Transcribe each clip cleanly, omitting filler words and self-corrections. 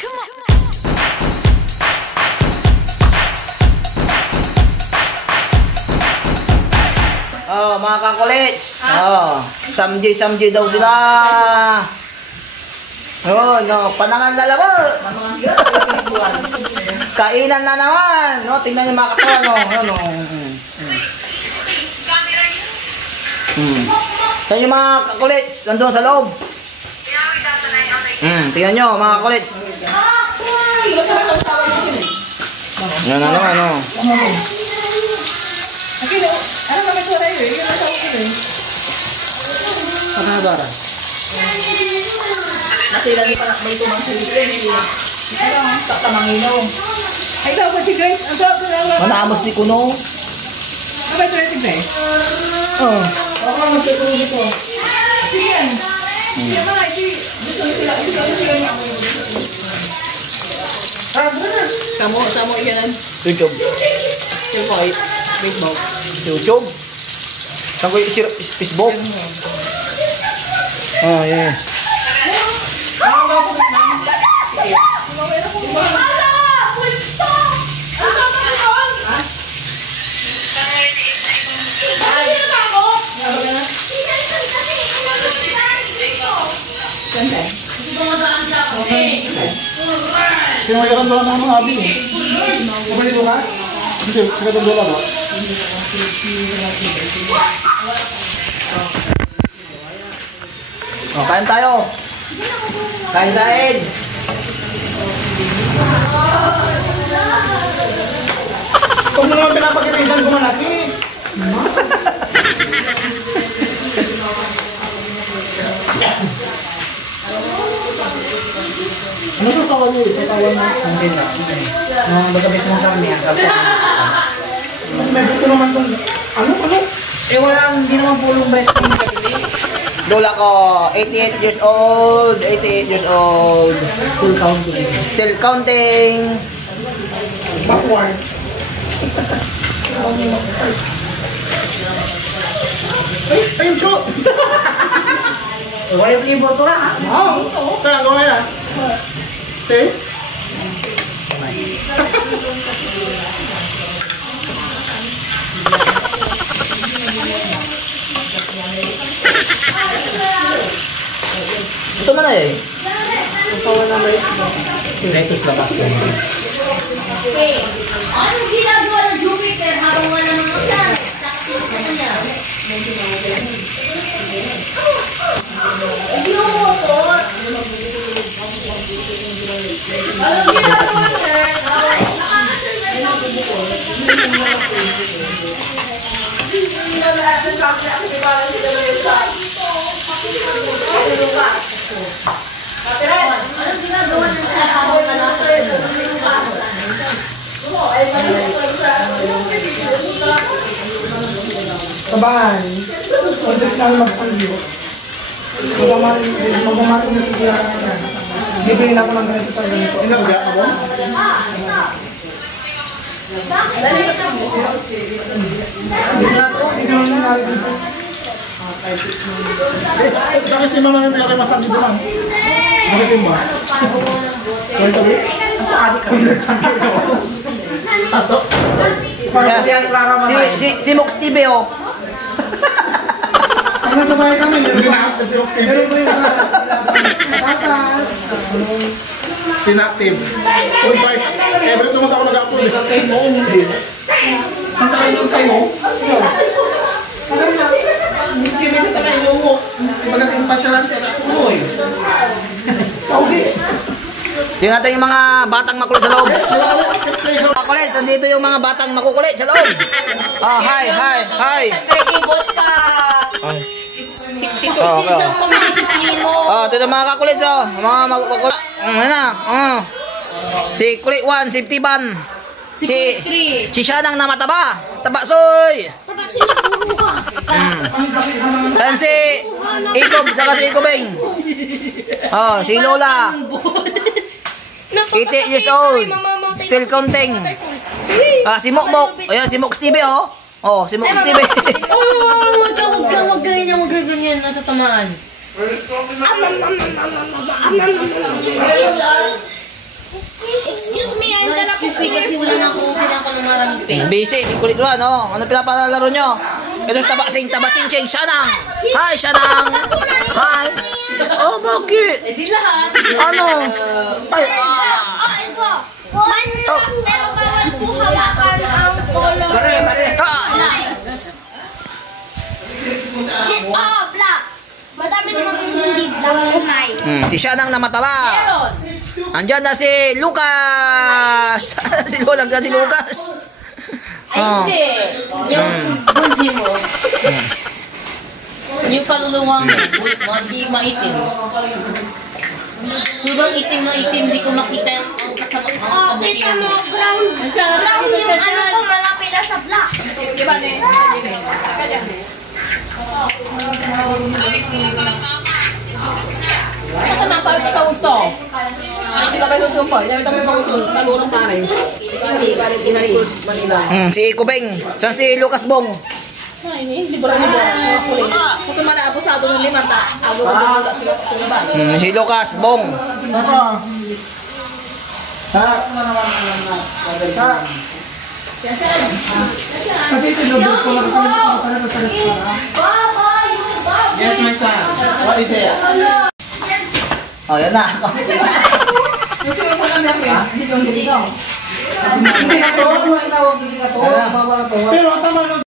Oh, mga kakulits. Oh, samji daw sila. Oh, no, panangan lalawa. Kainan na naman. No, tingnan niyo mga katawan, no. Tingnan niyo mga kakulits, nandoon sa loob. Tingnan niyo mga kakulits. Yan na naman, no. Ano naman ito tayo eh? Yung nasa ako eh. Ano na bara? Nasila ni parang may tumang silipin. Ano? Sa tamanginaw. Ay, ikaw ba si Grace? Ang tawag ko na. Manamos ni Kuno. Ano ba ito si Grace? Oo. Ako ang magtutulog ito. Sige yan. Sige mga ito. Gusto nila. Samo yan. YouTube. Siyempre, Facebook. YouTube. Saan ko yung Facebook? Ah, yeah. Sinagakan doon ng mga abi eh. Kapag dito ka? Hindi, sinagakan doon ba? Oh, kain tayo. Kain tayo. Kung mo naman pinapagkitisan ko malaki. Ano sa tawa niyo? Sa tawa na? Hindi na. Magkabit mo kami. Medyo ko naman kung... Ano? Eh wala, hindi naman pulong breast yung kabili. Lola ko, 88 years old. 88 years old. Still counting. Still counting. Backward. Ayun siya! Wala yung flavor to ha? Oo. Kaya gawa yan. See? Ito man na eh. Usawa na may... Lettuce lang ako. Okay. Anong ginagawa ng Jupiter habang wala ng ulan? Nakasino sa kanya. Hindi mo motor. Anong ginagawa niya? Anong ginagawa ng siya habang wala ng Kabahan. Pwede namin magsangyo. Magmamarin na siya. Bibili na ako ng ganito tayo ganito. Inagya ako? Hindi naman nangyari dito. Saka si mama may pinakay masangyo doon. Saka si mama. Kaya sabi? Ako adik kami nagsangyo ako. Ato? Si Mox TV oh. Pag nasa bahay kami, meron ba yung tatas? Sinactive. Uy guys, every tumas ako nag-upload. Ang tayo nung sa'yo? Hindi na tayo yung pagdating pasyalante, ako eh. Saudi. Yung natin yung mga batang makulit sa loob. Makulit, andito yung mga batang makukulit sa loob. Ah, hi. Drinking vodka. 62 kilos ang pamilisipihin mo. Oh, ito yung mga kakulit so. Mga makukulit. Ano na? Si kulit 1, si Tiban. Si Shanang na mataba. Tabasoy. Tabasoy na puro ka. Saan si Ikob, saka si Ikobeng. Oh, si Lola. 88 years old. Still counting. Si Mokmok. Ayan, si Mox TV oh. Oh, si Mox TV. Huwag ganyan, natatamaan. Excuse me, I'm gonna excuse me kasi wala na akong kailangan ko ng maraming space. Busy, kulit ba, no? Ano pinapalalaro nyo? Ito taba ching-ching, Shanang! Hi, Shanang! Hi! Oh, bakit? Eh di lahat. Ano? Ay, Ito. Pero bawal po hawakan ang color. Black. Madami naman hindi black. Umay. Si Shanang na mataba. Meron. Andyan na si Lucas! Si Lolang na si Lucas! Ay hindi. Yung bundi mo. Yung kaluluwa mo. Hindi maitim. Sobrang itim na itim. Hindi ko makita ang kasama ng kabuti Kita mo. mo, brown. Brown yung ano ko, malapit na sa black. Kasi napalit ka gusto. Hindi ka ba susupo? Hindi ka ba susupo? Talurong tayo. Hindi, galing inalikod Manila. Si Kubeng. Saan si Lucas Bong? Ay, hindi ba rin mga pulis? Kung tumala abusado ng limata, ako ba sila tutunaban? Si Lucas Bong. Saka. Saka. Kasi tinubog ko lang kami nakasarap sa Yes, my son. What is it? Oh, yan na. Pero ang tama lang.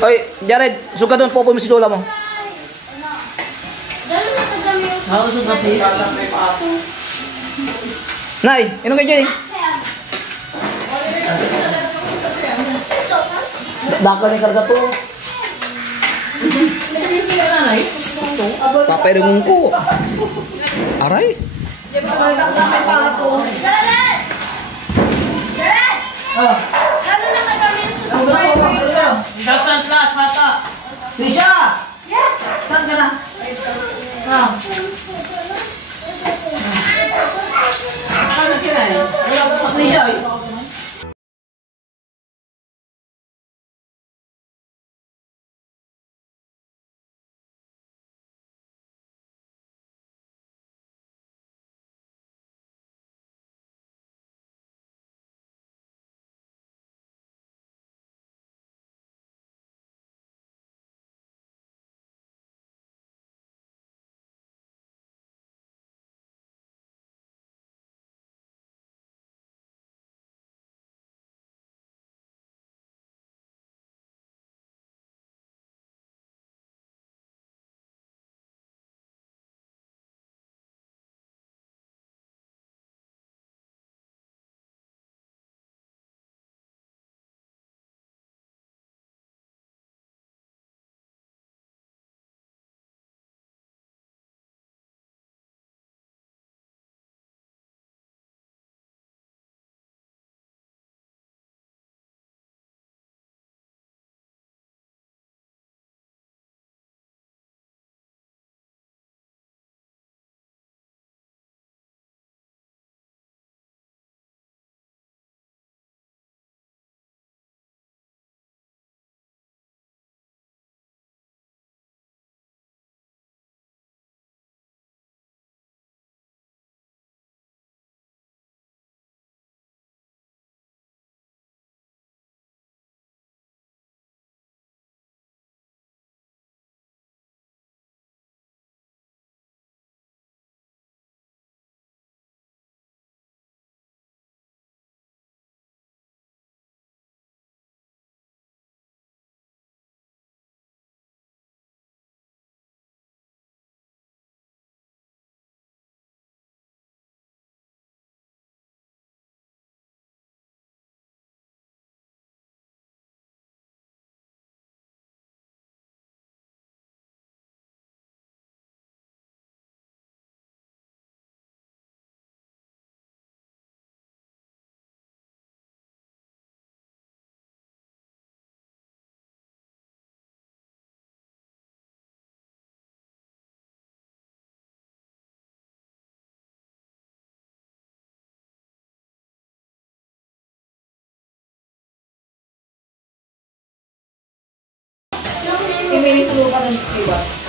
Oy, Jared, suka doon po mo si Lola mo. Ako suga please. Nay, inom kayo dyan eh. Daka ni karga to. Paperungun ko. Aray. Plus, bata. Trisha! Yes! Saan ka na? may sulupan ng iba.